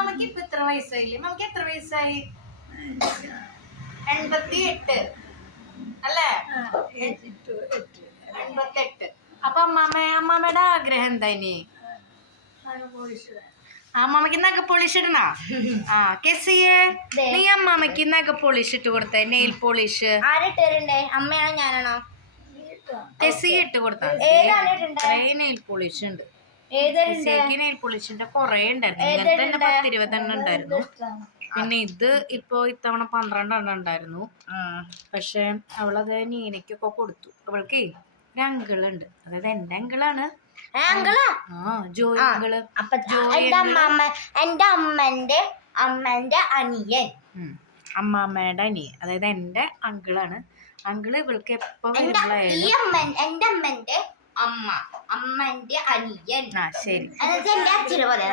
അമ്മാമ്മക്ക് ഇപ്പൊ എത്ര വയസ്സായില്ലേ? അമ്മക്ക് എത്ര വയസ്സായി? 88 അല്ലേ? 88. അപ്പൊ അമ്മാമ്മയുടെ ആഗ്രഹം എന്താ ഇനി? അമ്മാമ്മക്ക് നഖ പോളിഷ് ഇടണ? ആ കെസിയെ, നീ അമ്മാമ്മക്ക് നഖ പോളിഷ് ഇട്ട് കൊടുത്തേ? നെയിൽ പോളിഷ് അമ്മയാണോ ഞാനാണോ? കെസി ഇട്ട് കൊടുത്താ? നെയിൽ പോളിഷ് ഉണ്ട്. നെയിൽ പോളിഷിന്റെ കൊറേ ഉണ്ടായിരുന്നു. ഇങ്ങനത്തെ തന്നെ 10-20 ഉണ്ടായിരുന്നു. പിന്നെ ഇത് ഇപ്പൊ ഇത്തവണ 12 ഉണ്ടായിരുന്നു. പക്ഷെ അവളത് നീനയ്ക്കൊക്കെ കൊടുത്തു. അവൾക്ക് ഒരു അങ്കിളുണ്ട്, അതായത് എന്റെ അങ്കിളാണ്. ജോയ് അങ്കിള്. എന്റെ അമ്മന്റെ അനിയൻ, അമ്മാമ്മയുടെ അനിയൻ, അതായത് എന്റെ അങ്കിളാണ്. അങ്കിള് ഇവൾക്ക് എപ്പോ എന്റെ അമ്മന്റെ അമ്മന്റെ അനിയൻ. ശരി. എന്റെ അച്ഛനെ പോലെ.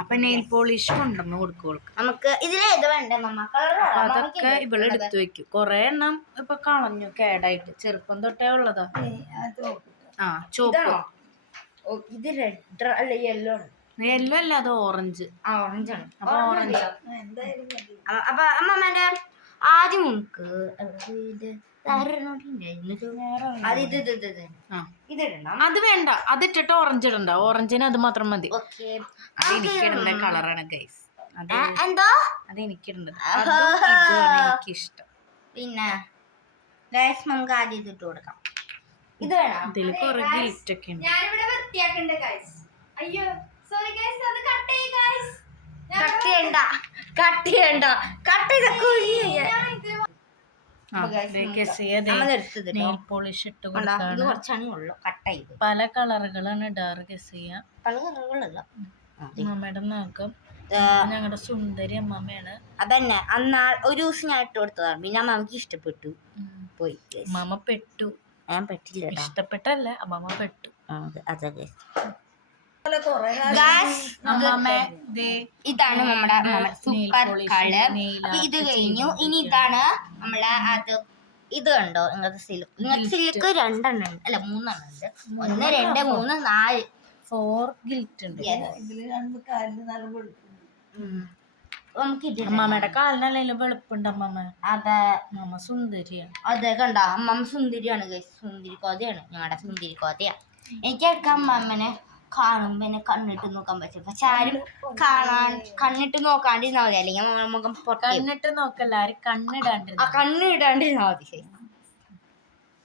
അപ്പൊ നെയിൽ പോളിഷ് കൊണ്ടുവന്ന് കൊടുക്കും. നമുക്ക് ഇതിലേത് വേണ്ടേ മമ്മ? അതൊക്കെ ഇവള് എടുത്തു വെക്കും. കൊറേ എണ്ണം ഇപ്പൊ കളഞ്ഞു, കേടായിട്ട്. ചെറുപ്പം തൊട്ടേ ഉള്ളതാ. ചോപ്പ്. ഇത് റെഡ് അല്ല യെല്ലോ ആണ്. യെല്ലോ അല്ല, അത് ഓറഞ്ച്. ഓറഞ്ച് ആണ്. അപ്പൊ ഓറഞ്ച്. അപ്പൊ അമ്മമ്മന്റെ ആദ്യം നമുക്ക് അത് വേണ്ട, അതിട്ടിട്ട് ഓറഞ്ച് ഇടണ്ട. ഓറഞ്ചിന് അത് മാത്രം മതി. അത് എനിക്കിടേണ്ട കളറാണ് ഗൈസ്. എന്തോ അത് എനിക്കിടേണ്ടത്. എനിക്കിഷ്ടം. പിന്നെ ഗൈസ് നമുക്ക് ആദ്യം ഇതിട്ട് കൊടുക്കാം. ഇത് വേണം. ഇതിൽ കുറെ ഗിഫ്റ്റ് ഒക്കെ ഉണ്ട്. ഞാനിവിടെ വൃത്തിയാക്കണ്ടേ ഗൈസ്? അയ്യോ സോറി ഗൈസ്, അത് കട്ട് ചെയ്യ് ഗൈസ്. കട്ട് ചെയ്യണ്ട. നെയിൽ പോളിഷ് ഇട്ട് കൊടുക്കാൻ പല കളറുകളാണ് ഇടാറ്. കെസിയ അമ്മമ്മയുടെ നഖം. ഞങ്ങളുടെ സുന്ദരി അമ്മമ്മയാണ്. അതന്നെ അന്നാൾ ഒരു ദിവസം ഞാൻ ഇട്ട് കൊടുത്തതാണ്. പിന്നെ അമ്മമ്മക്ക് ഇഷ്ടപ്പെട്ടു പോയി. അമ്മമ്മ പെട്ടു. ഞാൻ പെട്ടില്ല, ഇഷ്ടപ്പെട്ടല്ല, അമ്മമ്മ പെട്ടു. അതെ. ഇതാണ് നമ്മുടെ സൂപ്പർ കളർ. ഇത് കഴിഞ്ഞു. ഇനി ഇതാണ് നമ്മളെ അത്. ഇത് കണ്ടോ? ഇങ്ങനത്തെ സിൽക്ക് 2 എണ്ണം ഉണ്ട്, അല്ല 3 എണ്ണം ഉണ്ട്. 1 2 3 4 4 ഗിൽറ്റ് ഉണ്ട്. നമുക്ക് ഇത് അമ്മമ്മയുടെ കാലിനല്ലെങ്കിലും വെളുപ്പുണ്ട്. അമ്മമ്മ അതെ, അമ്മമ്മ സുന്ദരിയാണ്. അതെ കണ്ട, അമ്മമ്മ സുന്ദരിയാണ് ഗൈസ്. സുന്ദരി കോതയാണ്, ഞങ്ങളുടെ സുന്ദരി കോതയാ. എനിക്ക് അമ്മമ്മനെ കാണുമ്പോ എന്നെ കണ്ണിട്ട് നോക്കാൻ പറ്റും. പക്ഷെ ആരും കണ്ണിട്ട് നോക്കാണ്ടിരുന്നാ മതി, അല്ലെങ്കിൽ മുഖം കണ്ണിട്ട് നോക്കല്ല, ആരും കണ്ണിടാണ്ടിരുന്നാ മതി.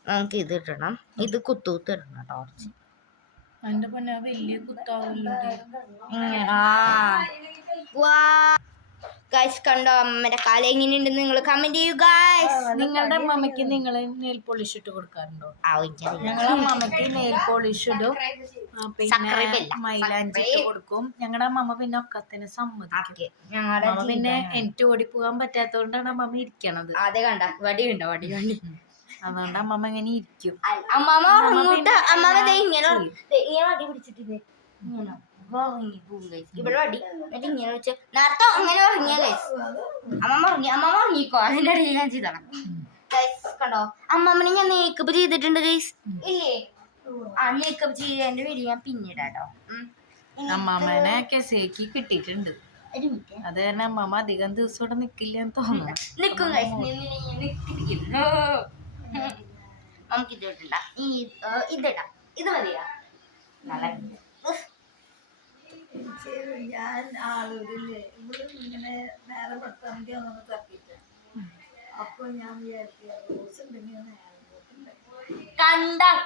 നമുക്ക് ഇത് ഇടണം. ഇത് കുത്തൂത്ത് ഇടണം ടോർച്ച്. എന്റെ പൊന്നെ വലിയ കുത്താവല്ലോ. ഗൈസ് കണ്ടോ അമ്മയുടെ കാല എങ്ങനെയുണ്ടെന്ന് നിങ്ങൾ കമന്റ് ചെയ്യൂ ഗൈസ്. നിങ്ങളുടെ അമ്മമ്മക്ക് നിങ്ങൾ നെയിൽ പോളിഷ് ഇട്ട് കൊടുക്കാറുണ്ടോ? ഞങ്ങളുടെ അമ്മമ്മക്ക് നെയിൽ പോളിഷ് ഇടും, പിന്നെ മൈലാഞ്ചി ഇട്ട് കൊടുക്കും. ഞങ്ങളുടെ അമ്മമ്മ പിന്നെ ഒക്കത്തിന് സമ്മതിക്കും. അമ്മമ്മ പിന്നെ എനിക്ക് ഓടിപ്പോകാൻ പറ്റാത്തോണ്ടാണ് അമ്മമ്മ ഇരിക്കണത്. അതെ കണ്ട, വടി അതുകൊണ്ട് അമ്മമ്മ ഇങ്ങനെ ഇരിക്കും. അമ്മമ്മ ഇങ്ങനെ വടി പിടിച്ചിട്ടില്ലേ, ഇവിടെ വടി ഇങ്ങനെ വെച്ച് നേരത്തെ അങ്ങനെ ഉറങ്ങിയ ഗൈസ്. അമ്മമ്മ ഉറങ്ങിക്കോ, അതിന്റെ ഇടയിൽ ഞാൻ ചെയ്തണം ഗൈസ്. കണ്ടോ അമ്മമ്മനെ ഞാൻ മേക്കപ്പ് ചെയ്തിട്ടുണ്ട് ഗൈസ്. ഇല്ലേ? മേക്കപ്പ് ചെയ്തതിന്റെ വീഡിയോ ഞാൻ പിന്നീടാട്ടോ. അമ്മാമ്മനെ കെസേക്ക് കിട്ടിയിട്ടുണ്ട്. അത് തന്നെ അമ്മമ്മ അധികം ദിവസം ഇവിടെ നിക്കില്ലെന്ന് തോന്നുന്നു. നിക്കും ഗൈസ്, നമുക്ക് ഇത് ഇടണ്ട. ഇതിടാം. ഇത് മതിയാ? ഞാൻ ആളൂരില്ലേ ഇവിടെ ഇങ്ങനെ നേരെ പട്ടാമ്പി ഒന്ന് തപ്പിട്ട് അപ്പൊ ഞാൻ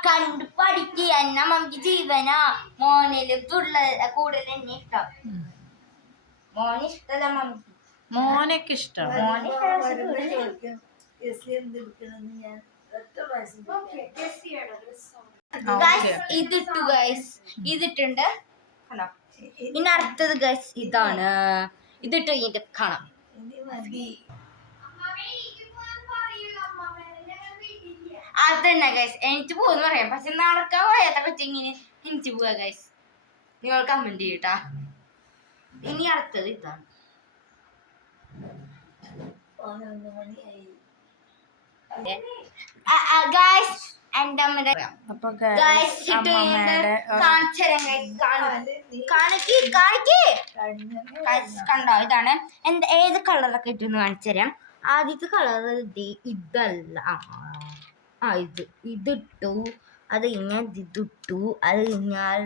കണ്ട് പഠിക്കുക. എന്നാ നമുക്ക് ജീവനാ മോനില് കൂടുതൽ എന്നെ ഇഷ്ടം. മോനെ ഇഷ്ടല്ല മമ്മക്ക്. മോനൊക്കെ ഇഷ്ടമാണ്. ചോദിക്കും എന്തെടുക്കണെന്ന് ഞാൻ ഒറ്റ പ്രാവശ്യം ഇതിട്ടു ഗൈസ്. ഇതിട്ടുണ്ട് കണ്ടോ? ഇനി അടുത്തത് ഗൈസ് ഇതാണ്. ഇതിട്ട് കഴിഞ്ഞിട്ട് കാണാം. അതന്നെ ഗൈസ്, എനിക്ക് പോകുന്നു പറയാം. പക്ഷെ നടക്കാൻ പോയാത്ത പറ്റിങ്ങനെ എനിക്ക് പോവാ ഗൈസ്. നിങ്ങൾ കമന്റ് ചെയ്യട്ടാ. ഇനി അടുത്തത് ഇതാണ്. ഗൈസ് എന്റെ അമ്മയുടെ കണ്ടോ ഇതാണ് ഏത് കളറൊക്കെ ഇട്ടെന്ന് കാണിച്ചു തരാം. ആദ്യത്തെ കളർ ഇതല്ല, ഇതിട്ടു, അത് കഴിഞ്ഞാൽ ഇതിട്ടു, അത് കഴിഞ്ഞാൽ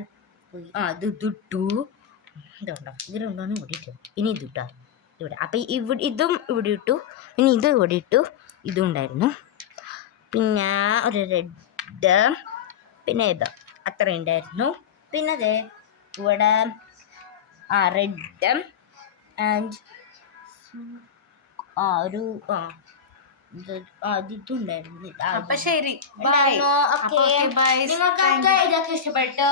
ഇതിട്ടു, ഇതുണ്ടോ, ഇത് രണ്ടാണ് ഇവിടെ ഇട്ടു. ഇനി ഇതിട്ടാ ഇവിടെ. അപ്പം ഇതും ഇവിടെ ഇട്ടു, ഇനി ഇതും ഇവിടെ ഇട്ടു, ഇതും ഉണ്ടായിരുന്നു. പിന്നെ ഒരു റെഡ്, പിന്നെ ഇത് അത്ര ഉണ്ടായിരുന്നു. പിന്നെ അതെ ഇവിടെ റെഡ് ആൻഡ് ഇതുണ്ടായിരുന്നു. അപ്പൊ ശരി, നിങ്ങൾക്ക് ഇതൊക്കെ ഇഷ്ടപ്പെട്ടു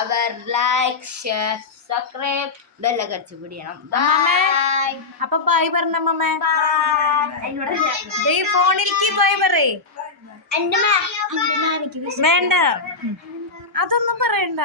അവർ ലൈക്ക് ഷെയർ സബ്സ്ക്രൈബ് ബെല്ലൊക്കെ അടിച്ചു പിടിക്കണം. അപ്പൊ ബൈ പറഞ്ഞ അമ്മമ്മേ. ഫോണിലേക്ക് ബൈ പറയേ. വേണ്ട, അതൊന്നും പറയണ്ട.